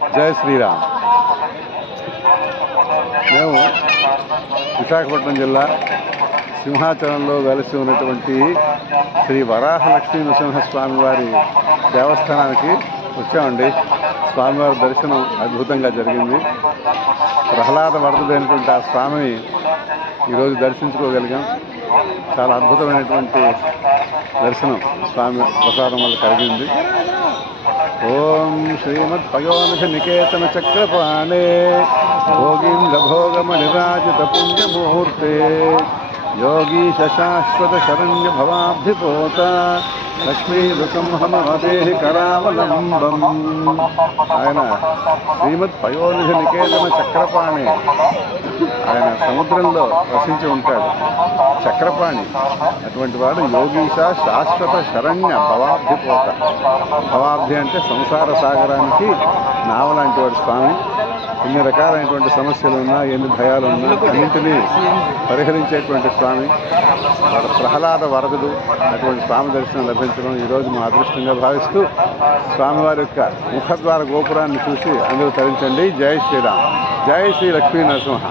జై శ్రీరామ్. మేము విశాఖపట్నం జిల్లా సింహాచలంలో వెలసి ఉన్నటువంటి శ్రీ వరాహ లక్ష్మీ నృసింహస్వామి వారి దేవస్థానానికి వచ్చామండి. స్వామివారి దర్శనం అద్భుతంగా జరిగింది. ప్రహ్లాద వరదుడైనటువంటి ఆ స్వామిని ఈరోజు దర్శించుకోగలిగాం. చాలా అద్భుతమైనటువంటి దర్శనం స్వామి ప్రసాదం వల్ల కలిగింది. ఓం శ్రీమద్ పయోనిధ నికేతన చక్రపాణే భోగీంద్ర భోగమణిరాజిత పుణ్యమూర్తే యోగీశ శాశ్వత శరణ్య భవాబ్ధిపోత లక్ష్మీ నృసింహమదేహి కరావలంబం. ఆయన శ్రీమద్ పయోనిధ నికేతన చక్రపాణి, ఆయన సముద్రంలో వసించి ఉంటాడు. చక్రపాణి అటువంటి వాడు యోగీశ శాశ్వత శరణ్య భవాబ్ధిపోత. భవాబ్ధి అంటే సంసార సాగరానికి నావలాంటి వాడు స్వామి. ఎన్ని రకాలైనటువంటి సమస్యలు ఉన్నా, ఎన్ని భయాలు ఉన్నా అన్నింటినీ పరిహరించేటువంటి స్వామి. ప్రహ్లాద వరదుడు. అటువంటి స్వామి దర్శనం లభించడం ఈరోజు మా అదృష్టంగా భావిస్తూ స్వామివారి యొక్క ముఖద్వార గోపురాన్ని చూసి అందరూ తరించండి. జై శ్రీరామ్. జై శ్రీ లక్ష్మీ నరసింహ.